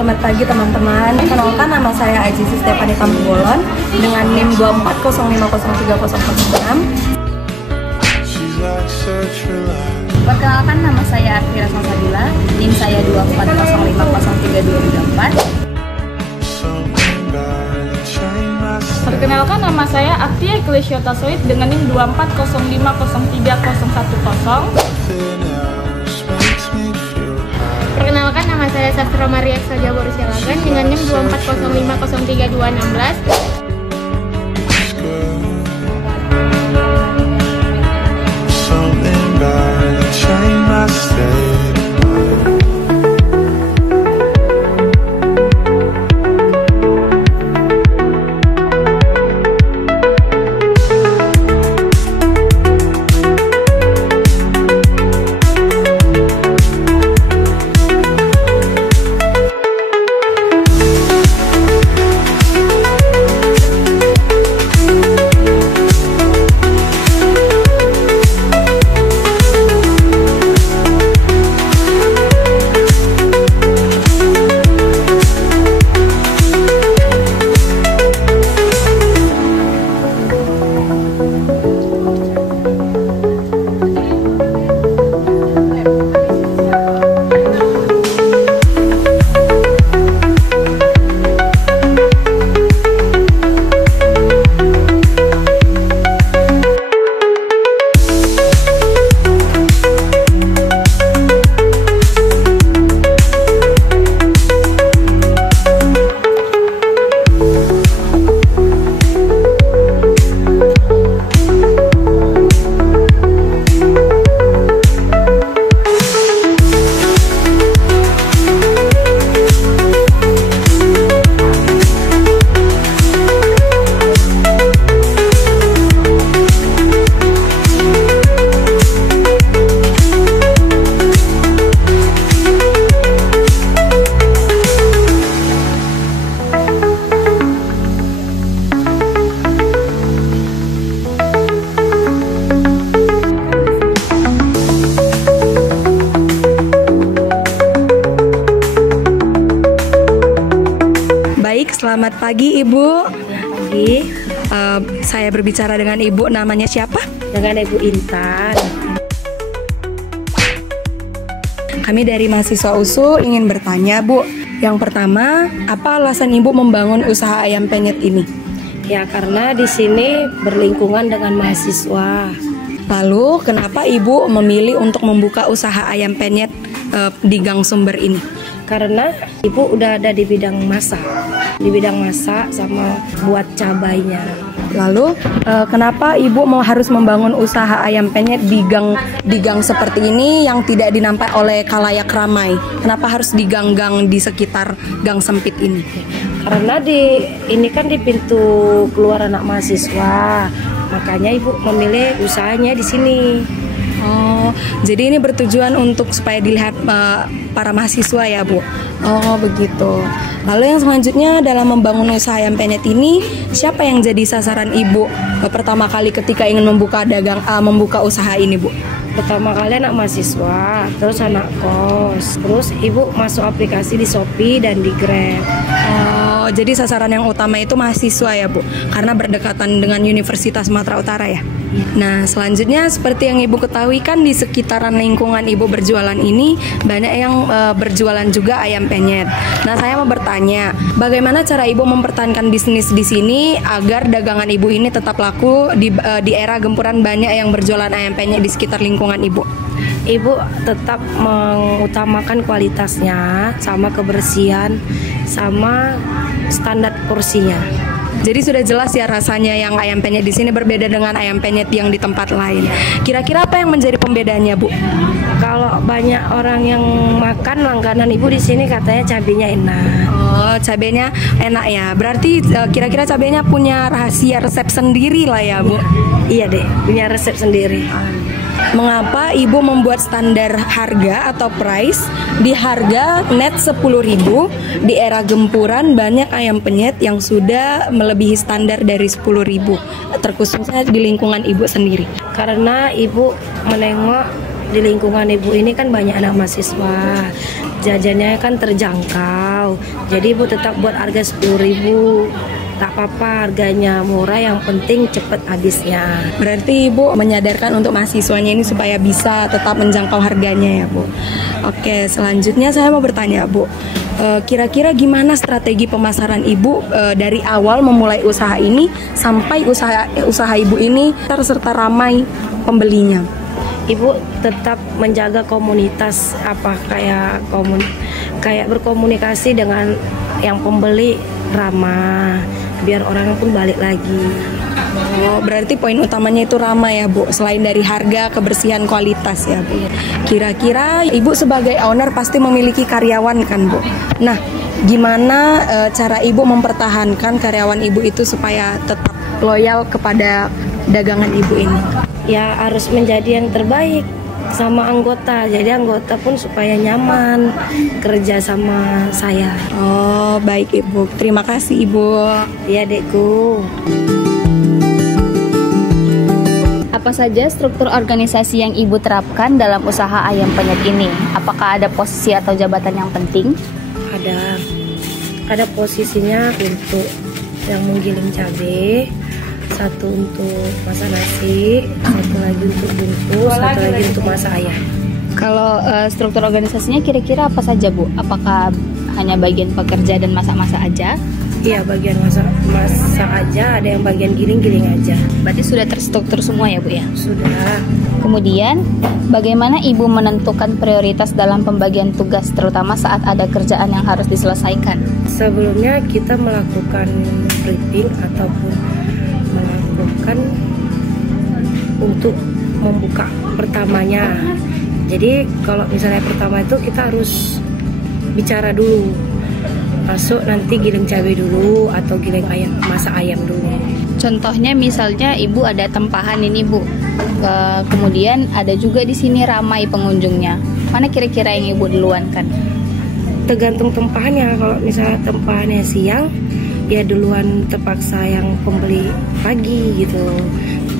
selamat pagi teman-teman. Kenalkan, nama saya Azizi Stefani Tampubolon dengan NIM 240503006. Perkenalkan, nama saya Arfira Salsabila, NIM saya 240503234. Perkenalkan, nama saya Aktia Ecclesiota Soit dengan NIM 240503010. Perkenalkan, nama saya Sastra Maria Eksaja Borusialagan dengan NIM 240503216. Baik, selamat pagi Ibu. Pagi, Saya berbicara dengan Ibu, namanya siapa? dengan Ibu Intan. Kami dari mahasiswa USU ingin bertanya, Bu. Yang pertama, apa alasan Ibu membangun usaha ayam penyet ini? Ya, karena di sini berlingkungan dengan mahasiswa. Lalu, kenapa Ibu memilih untuk membuka usaha ayam penyet di Gang Sumber ini? Karena Ibu udah ada di bidang masak, sama buat cabainya. Lalu, kenapa Ibu harus membangun usaha ayam penyet di gang seperti ini yang tidak dinampak oleh khalayak ramai? Kenapa harus di gang-gang di sekitar gang sempit ini? Karena ini kan di pintu keluar anak mahasiswa, makanya Ibu memilih usahanya di sini. Oh, jadi ini bertujuan untuk supaya dilihat para mahasiswa ya, Bu? Oh, begitu. Lalu yang selanjutnya, dalam membangun usaha ayam penyet ini, siapa yang jadi sasaran Ibu pertama kali ketika ingin membuka usaha ini, Bu? Pertama kali anak mahasiswa, terus anak kos, terus Ibu masuk aplikasi di Shopee dan di Grab. Oh, jadi sasaran yang utama itu mahasiswa ya, Bu? Karena berdekatan dengan Universitas Sumatera Utara ya? Nah, selanjutnya seperti yang Ibu ketahui kan di sekitaran lingkungan Ibu berjualan ini banyak yang berjualan juga ayam penyet. Nah, saya mau bertanya, bagaimana cara Ibu mempertahankan bisnis di sini agar dagangan Ibu ini tetap laku di era gempuran banyak yang berjualan ayam penyet di sekitar lingkungan Ibu? Ibu tetap mengutamakan kualitasnya, sama kebersihan, sama standar porsinya. Jadi sudah jelas ya rasanya yang ayam penyet di sini berbeda dengan ayam penyet yang di tempat lain. Kira-kira apa yang menjadi pembedanya, Bu? Kalau banyak orang yang makan langganan Ibu di sini katanya cabenya enak. Oh, cabenya enak ya. Berarti kira-kira cabenya punya rahasia resep sendiri lah ya, Bu? Iya deh, punya resep sendiri. Mengapa Ibu membuat standar harga atau price di harga net 10.000? Di era gempuran banyak ayam penyet yang sudah melebihi standar dari 10.000, terkhususnya di lingkungan Ibu sendiri. Karena Ibu menengok di lingkungan ibu ini kan banyak anak mahasiswa, jajannya kan terjangkau, jadi ibu tetap buat harga 10.000. Tak apa-apa, harganya murah, yang penting cepet habisnya. Berarti Ibu menyadarkan untuk mahasiswanya ini supaya bisa tetap menjangkau harganya ya Bu. Oke, selanjutnya saya mau bertanya Bu, kira-kira gimana strategi pemasaran Ibu dari awal memulai usaha ini sampai usaha Ibu ini serta ramai pembelinya? Ibu tetap menjaga komunitas, kayak berkomunikasi dengan yang pembeli ramah, biar orang pun balik lagi. Oh, berarti poin utamanya itu ramah ya Bu, selain dari harga, kebersihan, kualitas ya Bu. Kira-kira Ibu sebagai owner pasti memiliki karyawan kan Bu. Nah, gimana cara Ibu mempertahankan karyawan Ibu itu supaya tetap loyal kepada dagangan Ibu ini? Ya harus menjadi yang terbaik sama anggota, jadi anggota pun supaya nyaman kerja sama saya. Oh, baik Ibu, terima kasih Ibu. Ya Dekku. Apa saja struktur organisasi yang Ibu terapkan dalam usaha ayam penyet ini? Apakah ada posisi atau jabatan yang penting? Ada posisinya untuk yang menggiling cabai, satu untuk masak nasi, satu lagi untuk bungkus, satu lagi untuk masak ayam. Kalau struktur organisasinya kira-kira apa saja Bu? Apakah hanya bagian pekerja dan masak-masak aja? Iya, bagian masak aja, ada yang bagian giling aja. Berarti sudah terstruktur semua ya Bu ya? Sudah. Kemudian, bagaimana Ibu menentukan prioritas dalam pembagian tugas, terutama saat ada kerjaan yang harus diselesaikan? Sebelumnya kita melakukan briefing ataupun melakukan untuk membuka pertamanya. Jadi kalau misalnya pertama itu kita harus bicara dulu, masuk nanti giling cabai dulu atau giling ayam, masak ayam dulu. Contohnya misalnya Ibu ada tempahan ini Bu, kemudian ada juga di sini ramai pengunjungnya. Mana kira-kira yang Ibu duluan kan? Tergantung tempahannya. Kalau misalnya tempahannya siang, ya duluan terpaksa yang pembeli pagi gitu.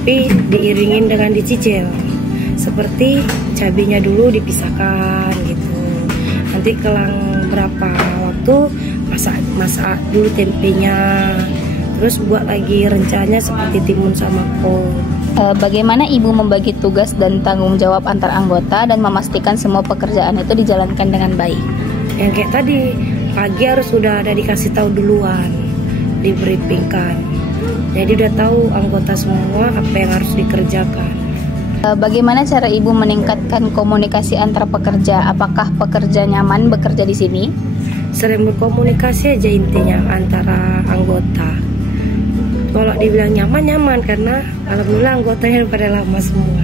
Tapi diiringin dengan dicicil. Seperti cabenya dulu dipisahkan gitu. Nanti kelang berapa waktu masak dulu tempenya. Terus buat lagi rencanya seperti timun sama kol. Bagaimana Ibu membagi tugas dan tanggung jawab antar anggota dan memastikan semua pekerjaan itu dijalankan dengan baik? Yang kayak tadi, pagi harus sudah ada dikasih tahu duluan, di briefingkan. Jadi udah tahu anggota semua apa yang harus dikerjakan. Bagaimana cara Ibu meningkatkan komunikasi antar pekerja? Apakah pekerja nyaman bekerja di sini? Sering berkomunikasi aja intinya antara anggota. Kalau dibilang nyaman karena alhamdulillah anggotanya pada lama semua.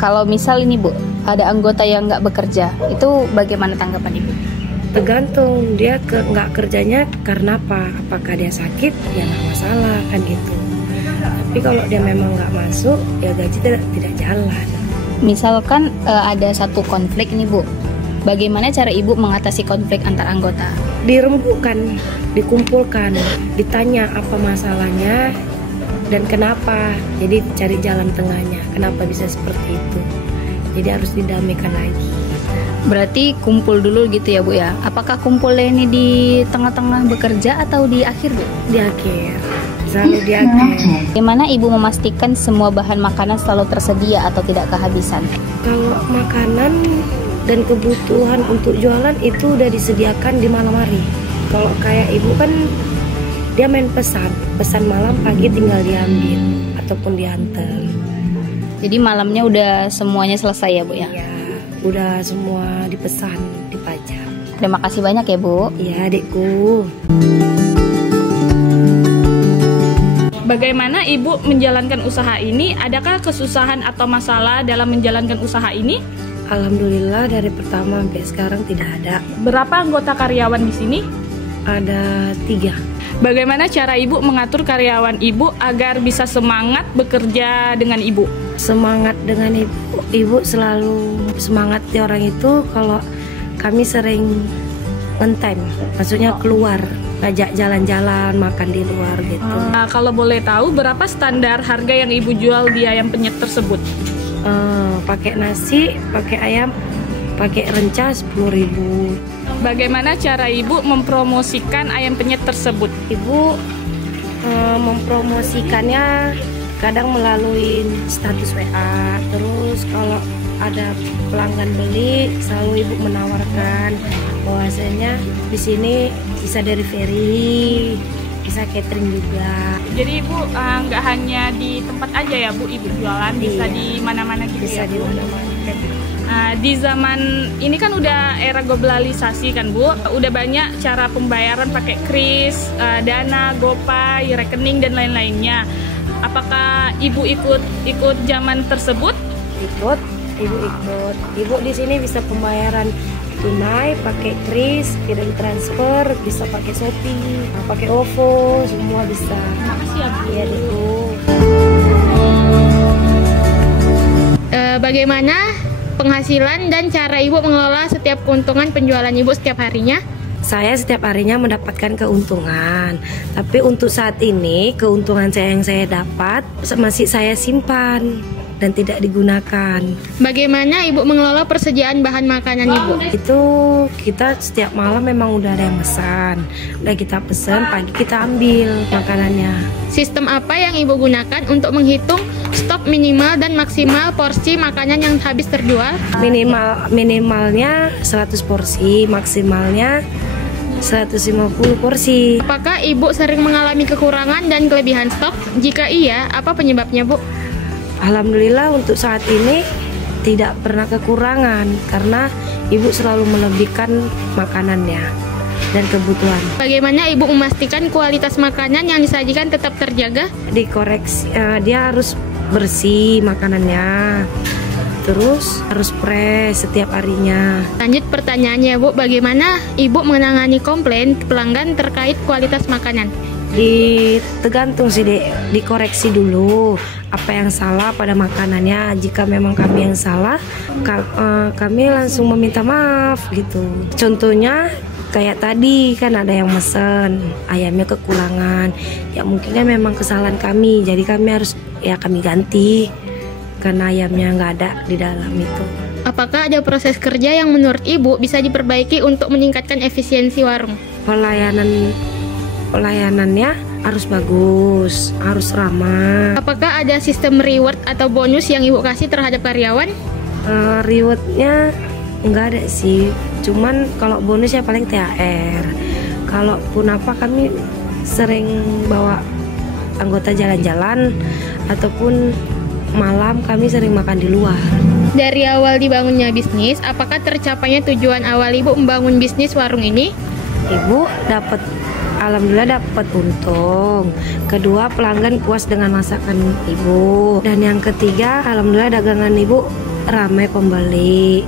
Kalau misal ini Bu, ada anggota yang nggak bekerja, itu bagaimana tanggapan Ibu? Tergantung dia nggak kerjanya karena apa? Apakah dia sakit? Ya nggak masalah kan gitu. Tapi kalau dia memang nggak masuk, ya gaji tidak jalan. Misalkan ada satu konflik nih Bu, bagaimana cara Ibu mengatasi konflik antar anggota? Dirembukan, dikumpulkan, ditanya apa masalahnya dan kenapa. Jadi cari jalan tengahnya, kenapa bisa seperti itu. Jadi harus didamaikan lagi. Berarti kumpul dulu gitu ya Bu ya? Apakah kumpulnya ini di tengah-tengah bekerja atau di akhir Bu? Di akhir, selalu di akhir. Bagaimana Ibu memastikan semua bahan makanan selalu tersedia atau tidak kehabisan? Kalau makanan dan kebutuhan untuk jualan itu udah disediakan di malam hari. Kalau kayak ibu kan dia main pesan malam, pagi tinggal diambil ataupun diantar. Jadi malamnya udah semuanya selesai ya Bu ya? Iya, udah semua dipesan, dipajang. Terima kasih banyak ya Bu. Iya adikku. Bagaimana Ibu menjalankan usaha ini? Adakah kesusahan atau masalah dalam menjalankan usaha ini? Alhamdulillah dari pertama sampai sekarang tidak ada. Berapa anggota karyawan di sini? Ada 3. Bagaimana cara Ibu mengatur karyawan Ibu agar bisa semangat bekerja dengan Ibu? Semangat dengan ibu selalu semangat ya orang itu kalau kami sering nge-time, maksudnya keluar, ngajak jalan-jalan, makan di luar gitu. Nah, kalau boleh tahu berapa standar harga yang Ibu jual di ayam penyet tersebut? Pakai nasi, pakai ayam, pakai rencah 10.000. Bagaimana cara Ibu mempromosikan ayam penyet tersebut? Ibu mempromosikannya kadang melalui status WA. Terus kalau ada pelanggan beli, selalu Ibu menawarkan bahwasanya di sini bisa delivery, bisa catering juga. Jadi Ibu nggak hanya di tempat aja ya Bu Ibu jualan, bisa di mana-mana gitu Bisa ya di Bu? mana-mana. Di zaman ini kan udah era globalisasi kan Bu, udah banyak cara pembayaran pakai kris, Dana, GoPay, rekening dan lain-lainnya. Apakah Ibu ikut zaman tersebut? Ikut, Ibu ikut. Ibu di sini bisa pembayaran tunai, pakai kris, kirim transfer, bisa pakai Shopee, pakai OVO, semua bisa. Makasih ya Bu. Iya itu. Bagaimana penghasilan dan cara Ibu mengelola setiap keuntungan penjualan Ibu setiap harinya? Saya setiap harinya mendapatkan keuntungan, tapi untuk saat ini keuntungan yang saya dapat masih saya simpan dan tidak digunakan. Bagaimana Ibu mengelola persediaan bahan makanan Ibu? Itu kita setiap malam memang udah ada yang pesan, udah kita pesan, pagi kita ambil makanannya. Sistem apa yang Ibu gunakan untuk menghitung stok minimal dan maksimal porsi makanan yang habis terjual? Minimalnya 100 porsi, maksimalnya 150 porsi. Apakah Ibu sering mengalami kekurangan dan kelebihan stok? Jika iya, apa penyebabnya Bu? Alhamdulillah untuk saat ini tidak pernah kekurangan karena Ibu selalu melebihkan makanannya dan kebutuhan. Bagaimana Ibu memastikan kualitas makanan yang disajikan tetap terjaga? Dikoreksi, dia harus bersih makanannya, terus harus fresh setiap harinya. Lanjut pertanyaannya Bu, bagaimana Ibu menangani komplain pelanggan terkait kualitas makanan? Tergantung sih, dikoreksi dulu apa yang salah pada makanannya. Jika memang kami yang salah, kami langsung meminta maaf gitu. Contohnya kayak tadi kan ada yang mesen ayamnya kekurangan, ya mungkinnya memang kesalahan kami, jadi kami harus kami ganti karena ayamnya nggak ada di dalam itu. Apakah ada proses kerja yang menurut Ibu bisa diperbaiki untuk meningkatkan efisiensi warung? Pelayanannya harus bagus, harus ramah. Apakah ada sistem reward atau bonus yang Ibu kasih terhadap karyawan? Rewardnya nggak ada sih, cuman kalau bonus ya paling THR. Kalaupun apa, kami sering bawa anggota jalan-jalan ataupun malam kami sering makan di luar. Dari awal dibangunnya bisnis, apakah tercapainya tujuan awal Ibu membangun bisnis warung ini? Ibu alhamdulillah dapat untung. Kedua, pelanggan puas dengan masakan Ibu. Dan yang ketiga, alhamdulillah dagangan Ibu ramai pembeli.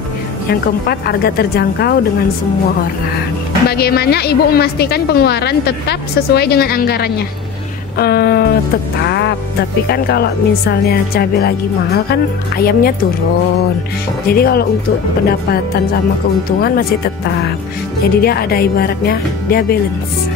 Yang keempat, harga terjangkau dengan semua orang. Bagaimana Ibu memastikan pengeluaran tetap sesuai dengan anggarannya? Tetap, tapi kan kalau misalnya cabai lagi mahal kan ayamnya turun. Jadi kalau untuk pendapatan sama keuntungan masih tetap. Jadi dia ada ibaratnya dia balance.